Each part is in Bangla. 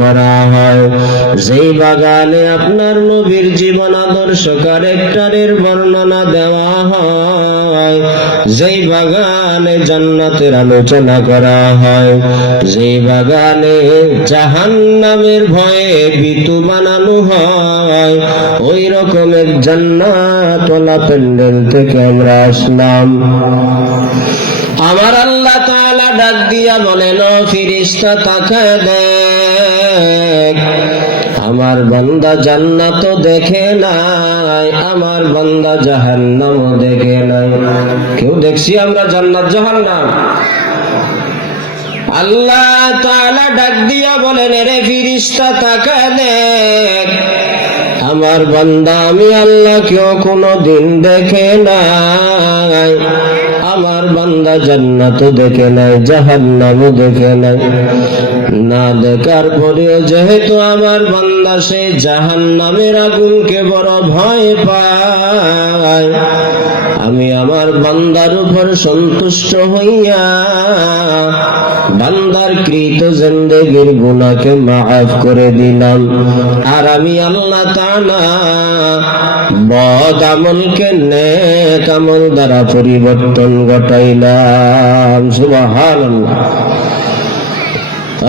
করা হয়, যেই বাগানে আপনার নবীর জীবন আদর্শ ক্যারেক্টারের বর্ণনা দেওয়া হয়, যেই বাগানে জান্নাতের আলোচনা করা হয়, যেই বাগানে জাহান্নামের ভয়ে ভীতু বানানো হয়, ওই রকমের জান্নাতওয়ালা প্যান্ডেল থেকে আমরা আসলাম। আমার আল্লাহ তাআলা ডাক দিয়া বলেন, ও ফেরেশতা তাকায় দেখ, আমার বান্দা জান্নাত দেখে নাই, আমার বান্দা জাহান্নামও দেখে নাই। কেউ দেখছি আমরা জান্নাত জাহান্নাম? আল্লাহ তাআলা ডাক দিয়া বলেন, রে ফেরেশতা তাকায় দেখ, আমার বান্দা আমি আল্লাহ কেউ কোনদিন দেখে নাই, আমার বান্দা জান্নাতও দেখে নাই, জাহান্নামও দেখে নাই। না দেখার পরেও যেহেতু আমার বান্দা সে জাহান্নামের আগুনকে বড় ভয় পায়, আমি আমার বান্দার উপর সন্তুষ্ট হইয়া বান্দার কৃত জিন্দেগীর গুনাহকে মাফ করে দিলাম। আর আমি আল্লাহ তাআলা বদ আমলকে নেক আমল দ্বারা পরিবর্তন ঘটাইলাম। সুবহানাল্লাহ।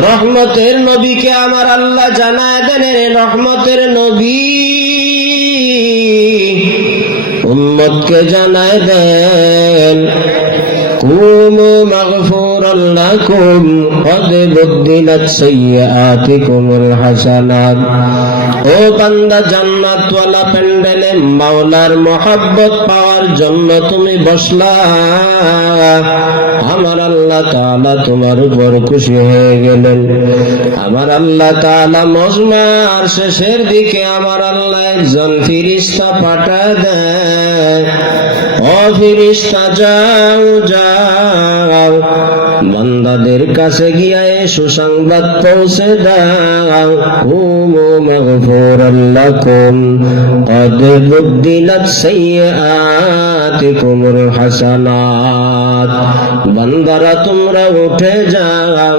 রহমতের নবীকে আমার আল্লাহ জানায় দেন, রহমতের নবী উম্মতকে জানায় দেন, কুমু মাগফুরান লাকুম ক্বাদ বুদ্দিলাত সাইয়্যাতিকুমুল হাসানাত। ও বান্দা, জান্নাতওয়ালা প্যান্ডেলে মাওলার মহব্বত পাওয়ার জন্য তুমি বসলা, আমার আল্লাহ তাআলা তোমার উপর খুশি হয়ে গেলেন। আমার আল্লাহ তাআলা মজমার শেষের দিকে আমার আল্লাহ একজন ফেরেশতা পাঠায় দেয়, ও ফেরেশতা যাও যাও, বান্দাদের কাছে গিয়া সুসংবাদ পৌঁছে দাও, কুমু মাগফুরান লাকুম ক্বাদ বুদ্দিলাত সাইয়্যাতিকুমুল হাসানাত। বান্দারা তোমরা উঠে যাও,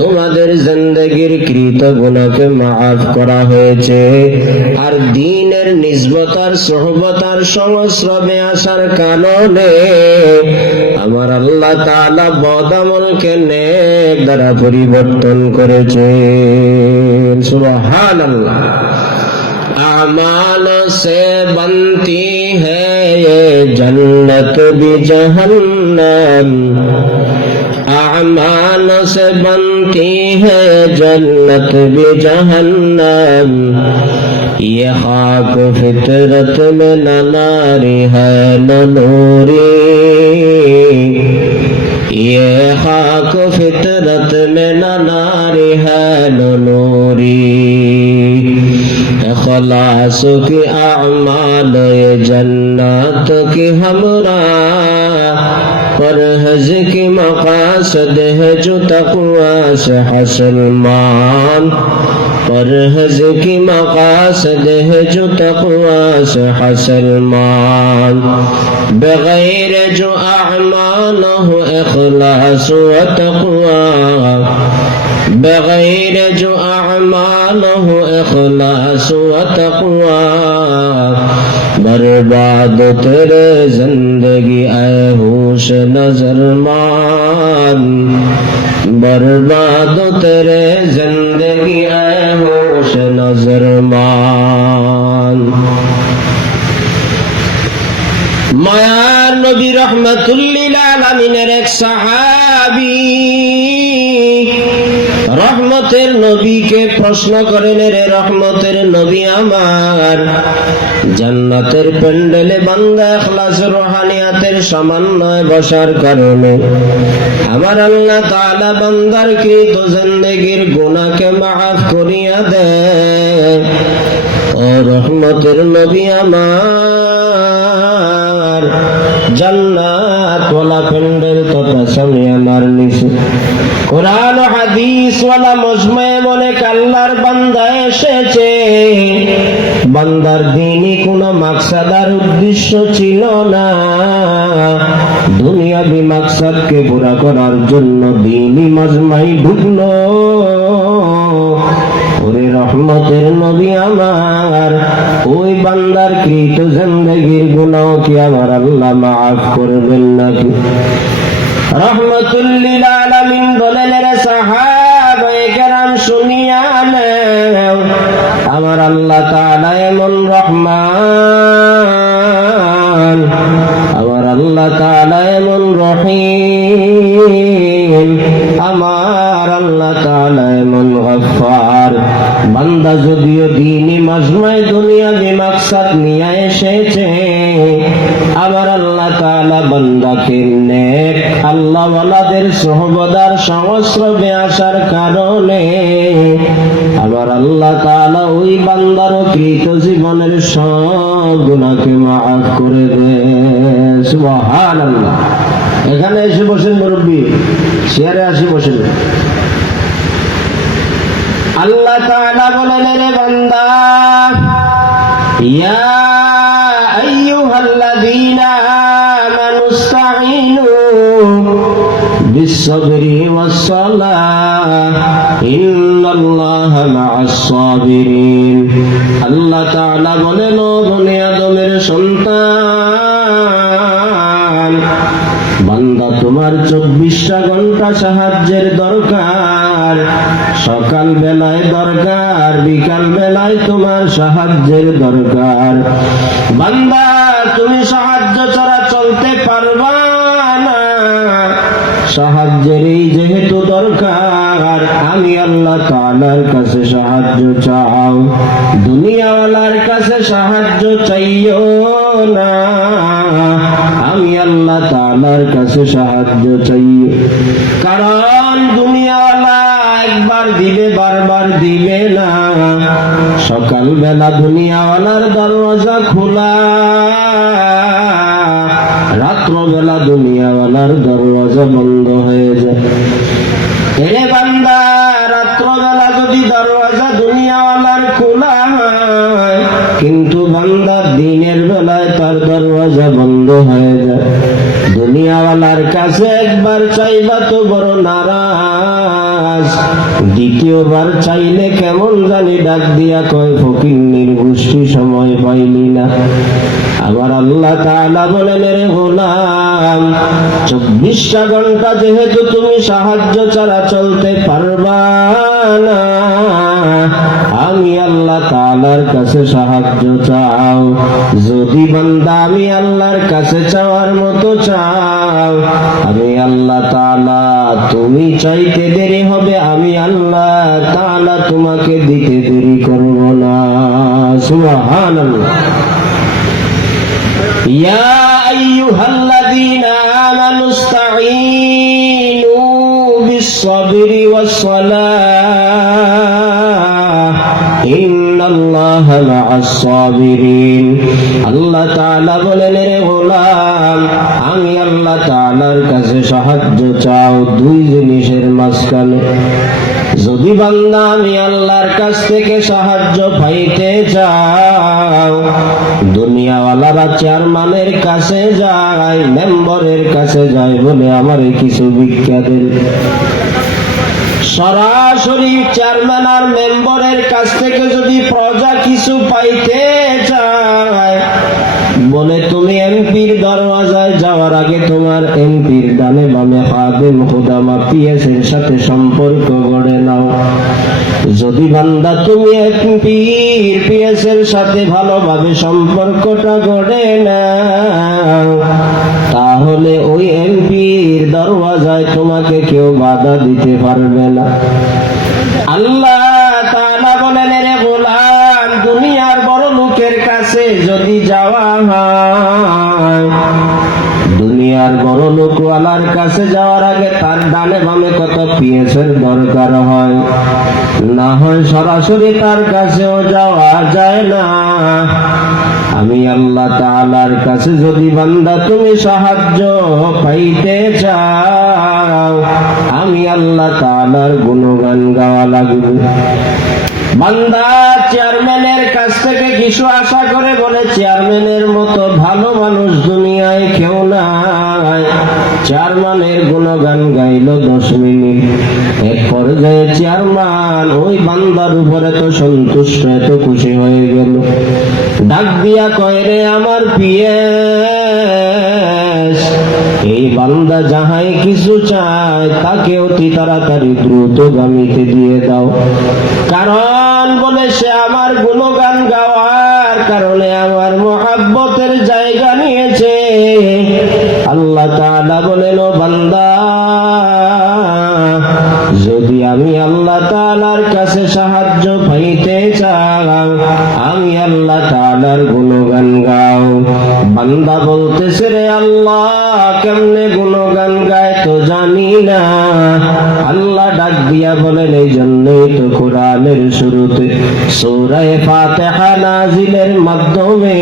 তোমাদের জিন্দেগীর কৃত গুনাহকে মাফ করা হয়েছে। আর দ্বীনের নিসবতার সোহবতার সংস্রবে আসার কারণে আমার আল্লাহ তাআলা বদ আমলকে নেক দ্বারা পরিবর্তন করেছেন। সুবহানাল্লাহ। आमाल से बनती है ये जन्नत भी जहन्नम, आमाल से बनती है जन्नत भी जहन्नम, ये खाक फितरत में न नारी है न नूरी, ये खाक फितरत में न नारी है न नूरी, खलास की आमाल ये जन्नत की हमरा, परहज की मकासद है जो तक़वा से हासिल मान, परहज की मकासद है जो तक़वा से हासिल मान, बगैर जो आमाल हो इखलास व तक़वा, बगैर जो आमाल हो इखलास व तक़वा, बर्बाद तेरे जिंदगी ऐ होश नजर मान, बर्बाद तेरे जिंदगी ऐ होश नजर मान। मायार नबी रहमतुल्लिल आलामीনের এক সাহাবী রহমতের নবীকে প্রশ্ন করেন, রে রহমতের নবী আমার, জান্নাতের প্যান্ডেলে বান্দা ইখলাস রুহানিয়াতের সমন্বয় বসার কারণে আমার আল্লাহ তাআলা বান্দার কৃত জিন্দেগীর গুনাহকে মাফ করিয়া দেয়। ও রহমতের নবী আমার, জান্নাত ওয়ালা প্যান্ডেল তথা সামিয়ানার নিচে কুরআন ও হাদিস ওয়ালা মজমায়ে অনেক আল্লাহর বান্দা এসেছে। বান্দার দ্বীনি কোনো মাকসাদ আর উদ্দেশ্য ছিল না, দুনিয়াবি মাকসাদকে পুরা করার জন্য দ্বীনি মজমায় ঢুকলো। রহমতের নবী আমার ওই বান্দার কৃত জিন্দেগীর গুনাহ কি আমার আল্লাহ মাফ করবেন নাকি? রহমতুল লিল আলামিন বলেন, রে সাহাবায়ে কেরাম শুনিয়া নাও, আমার আল্লাহ তাআলা এমন রহমান, আমার আল্লাহ তাআলা এমন রহিম, আমার আল্লাহ তাআলা এমন গফফার। বান্দা যদিও দ্বীনি মাজমায়ে দুনিয়াবি মাকসাদ নিয়ে এসেছে, আমার আল্লাহ তাআলা বান্দাকে নেক আল্লাহওয়ালাদের সোহবতার সংস্রবে আসার কারণে আমার আল্লাহ তাআলা ওই বান্দার কৃত জীবনের সব গুনাহকে মাফ করে দেয়। সুবহানাল্লাহ। এখানে এসে বসেন মুরব্বী, চেয়ারে আসি বসেন। আল্লাহ তাআলা বলেন, রে বান্দা, ইয়া আইয়ুহাল্লাযীনা আমানু ইসতাঈনু বিস-সাবরি ওয়াস-সালাহ ইন্নাল্লাহা মা'আস-সাবিরিন। আল্লাহ তাআলা বলেন, ও বনি আদমের সন্তান, বান্দা তোমার 24টা ঘন্টা সাহায্যের দরকার। সকাল বেলায় দরকার, বিকাল বেলায় তোমার সাহায্যের দরকার। বান্দা তুমি সাহায্য ছাড়া চলতে পারবা না, সাহায্যের এই যেহেতু দরকার, আমি আল্লাহ তাআলার কাছে সাহায্য চাও, দুনিয়াওয়ালার কাছে সাহায্য চাইও না, আমি আল্লাহ তাআলার কাছে সাহায্য চাই। কারণ দুনিয়াওয়ালা একবার দিবে বারবার দিবে না। সকাল বেলা দুনিয়াওয়ালার দরওয়াজা খোলা, রাত্র বেলা দুনিয়াওয়ালার দরওয়াজা বন্ধ হয়ে যায়। এরে বান্দা, রাত্র বেলা যদি দরওয়াজা দুনিয়াওয়ালার খোলা হয়, কিন্তু বান্দা দিনের বেলায় তার দরওয়াজা বন্ধ হয়ে যায়। দুনিয়াওয়ালার কাছে একবার চাইবা তো বড় নারাজ, দ্বিতীয়বার চাইলে কেমন জানি ডাক দিয়া কয়, ফকিন্নির গোষ্ঠী সময় পাইলি না। আবার আল্লাহ তাআলা বলেন, রে গোলাম, 24টা ঘন্টা যেহেতু তুমি সাহায্য ছাড়া চলতে পারবা না, আমি আল্লাহ তাআলার কাছে সাহায্য চাও। যদি বান্দা আমি আল্লাহর কাছে চাওয়ার মতো চাও, আমি আল্লাহ তাআলা, তুমি চাইতে দেরি হবে, আমি আল্লাহ তাআলা তোমাকে দিতে দেরি করব না। সুবহানাল্লাহ। ইয়া আইয়ুহাল্লাযীনা আমানু ইসতাঈনু বিস-সাবরি ওয়াস-সালাহ ইন্নাল্লাহা মা'আস-সাবিরিন। আল্লাহ তাআলা বলেন, রে গোলাম, আমি আল্লাহ তাআলার কাছে সাহায্য চাও দুই জিনিসের মাঝখানে। যদি বান্দা আমি আল্লাহর কাছ থেকে সাহায্য পাইতে চাও, দুনিয়াওয়ালারা চেয়ারম্যানের কাছে যায়, মেম্বরের কাছে যায়, বলে আমার কিছু ভিক্ষা দেন। সরাসরি চেয়ারম্যান আর মেম্বরের কাছ থেকে যদি প্রজা কিছু পাইতে চায়, বলে তুমি এমপির দরওয়াজায় যাওয়ার আগে তোমার এমপির ডানে বামে খাদেম খুদামা পিএস এর সাথে সম্পর্ক গড়ে নাও। যদি বান্দা তুমি এমপির পিএস এর সাথে ভালোভাবে সম্পর্কটা গড়ে নাও, তাহলে ওই এমপির দরওয়াজায় তোমাকে কেউ বাধা দিতে পারবে না। আল্লাহ তাআলা বলেন, রে গোলাম, দুনিয়ার বড় লোকের কাছে যদি যাওয়া হয়, দুনিয়ার বড় লোকওয়ালার কাছে যাওয়ার আগে তার ডানে বামে কত পিএসের দরকার হয়, না হয় সরাসরি তার কাছেও যাওয়া যায় না। আমি আল্লাহ তাআলার কাছে যদি বান্দা তুমি সাহায্য পাইতে চাও, আমি আল্লাহ তাআলার গুণগান গাওয়া লাগবে। বান্দা চেয়ারম্যানের কাছ থেকে কিছু আশা করে, বলে চেয়ারম্যানের মতো ভালো মানুষ দুনিয়ায় কেউ নাই। চেয়ারম্যানের গুণগান গাইল 10 মিনিট, এক পর্যায়ে চেয়ারম্যান ওই বান্দার উপরে তো সন্তুষ্ট, এত খুশি হয়ে গেল, ডাক দিয়া কয়, রে আমার পিএস, এই বান্দা যাহাই কিছু চায় তাকে অতি তাড়াতাড়ি দ্রুতগামীতে দিয়ে দাও, কারণ বলে সে আমার গুণগান গাওয়ার কারণে আমার মহাব্বতের জায়গা নিয়েছে। আল্লাহ তাআলা বলেন, ও বান্দা, যদি আমি আল্লাহ তাআলার কাছে সাহায্য পাইতে চাও, আমি আল্লাহ তাআলার গুণগান গাও। বান্দা বলতেছে, রে আল্লাহ, কেমনে গুণগান গায় তো জানি না। আল্লাহ ডাক দিয়া বলেন, এই জন্যই তো কোরআনের শুরুতে সূরা ফাতিহা নাজিলের মাধ্যমে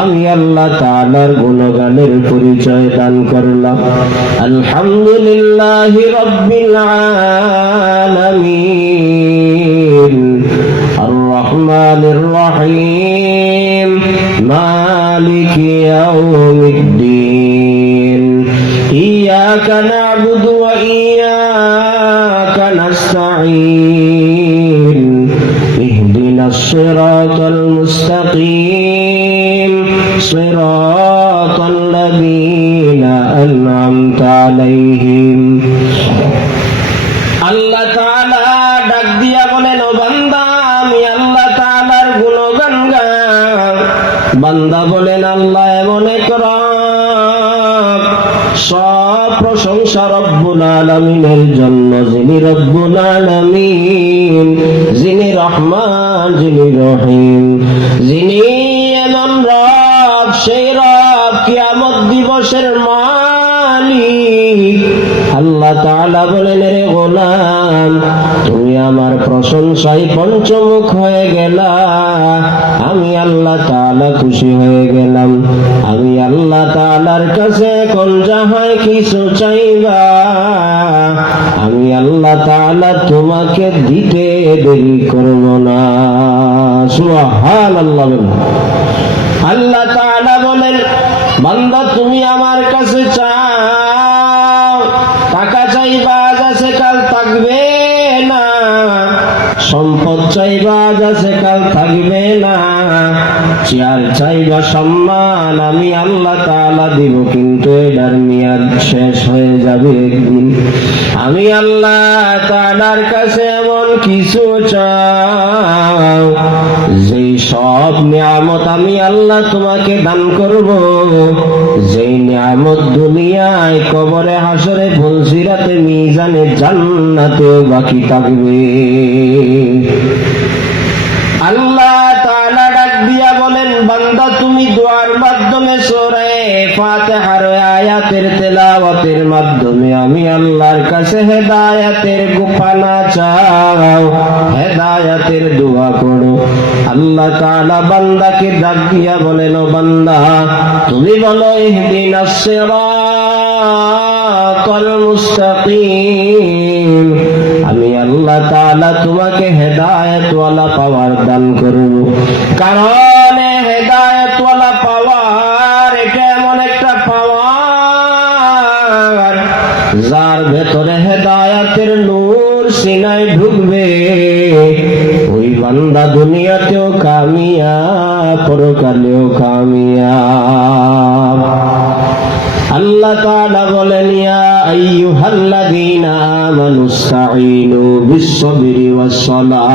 আমি আল্লাহ তাআলার গুণগানের পরিচয় দান করলাম। আলহামদুলিল্লাহি রাব্বিল আলামিন আর রহমানির রহিম মালিকি ইয়াউমিদ্দিন ইয়্যাকা না'বুদু ওয়া ইয়্যাকা নাস্তাঈন ইহদিনাস সিরাতাল মুস্তাকিম সিরাতাল লাযীনা আন'আমতা আলাইহিম। আল্লাহ তাআলা ডাক দিয়া বলেন, ও বান্দা, আমি আল্লাহ তাআলার গুণগান গাও। বান্দা বলেন, আল্লাহ এমন এক রব, সব প্রশংসা রব্বুল আলামিনের জন্য, যিনি রব্বুল আলামিন, যিনি রহমান, যিনি রহিম, যিনি এমন রব, সেই রব কিয়ামত দিবসের মালিক। আল্লাহ তাআলা বলেন, রে গোলাম, তুমি আমার প্রশংসায় পঞ্চমুখ হয়ে গেলা, আমি আল্লাহ তাআলা খুশি হয়ে গেলাম। আমি আল্লাহ তাআলার কাছে কোন যাহাই কিছু চাইবা, আমি আল্লাহ তাআলা তোমাকে দিতে দেরি করব না। সুবহানাল্লাহ। আল্লাহ তাআলা বলেন, বান্দা তুমি আমার কাছে চাও, টাকা চাইবা, আজ আছে কাল থাকবে না, সম্পদ চাইবা, আজ আছে কাল থাকবে না, চেয়ার চাইবা, সম্মান, আমি আল্লাহ তাআলা দিব, কিন্তু এটার মেয়াদ শেষ হয়ে যাবে একদিন। আমি আল্লাহ তাআলার কাছে এমন কিছু চাও, যেই সব নিয়ামত আমি আল্লাহ তোমাকে দান করব, যেই নিয়ামত দুনিয়ায়, কবরে, হাসরে, ফুলসিরাতে, মিজানে, জান্নাতে বাকি থাকবে। আল্লাহ তাআলা ডাক দিয়া বলেন, বান্দা তুমি দোয়ার মাধ্যমে সূরা ফাতিহার আয়াতের তেলাওয়াতের মাধ্যমে আমি আল্লাহর কাছে হেদায়েতের গোপানা চাও, হেদায়েতের দোয়া করো। আল্লাহ তাআলা বান্দাকে ডাক দিয়া বলেন, ও বান্দা, তুমি বলো, ইহদিনাস সিরাতাল মুস্তাকিম, আমি আল্লাহ তাআলা তোমাকে হেদায়েতওয়ালা পাওয়ার দান করব। কারণ হেদায়েতওয়ালা পাওয়ার, এটা এমন একটা পাওয়ার যার ভেতরে হেদায়েতের নূর সিনায় ঢুকবে, ওই বান্দা দুনিয়াতেও কামিয়াব, পরকালেও কামিয়াব। আল্লাহ তাআলা বলেন, ইয়া আইয়ুহাল্লাযীনা আমানুস্তাঈনু বিস-সাবরি ওয়াস-সালাহ,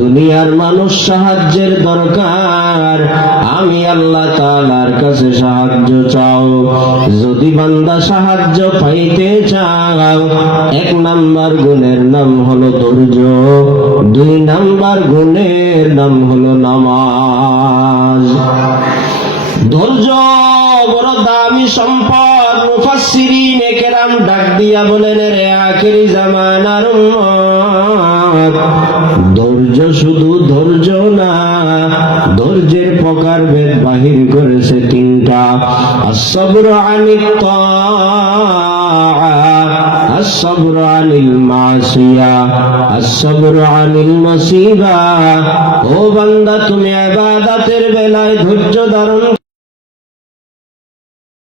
দুনিয়ার মানুষ সাহায্যের দরকার, আমি আল্লাহ তাআলার কাছে সাহায্য চাও। যদি বান্দা সাহায্য পাইতে চাও, এক নাম্বার গুণের নাম হলো ধৈর্য, দুই নাম্বার গুণের নাম হলো নামাজ। ধৈর্য বড় দামি সম্পদ। মুফাসসিরিনে কেরাম ডাক দিয়া বলেন, রে আখিরি জামানার উম্মত, ধৈর্য শুধু ধৈর্য না, ধৈর্যের প্রকারভেদ বাহির করেছে তিনটা। আস-সাবরু আনিত তাআ, আস-সাবরু আনিল মাসিয়া, আস-সাবরু আনিল মুসিবা। ও বান্দা, তুমি ইবাদতের বেলায় ধৈর্য ধারণ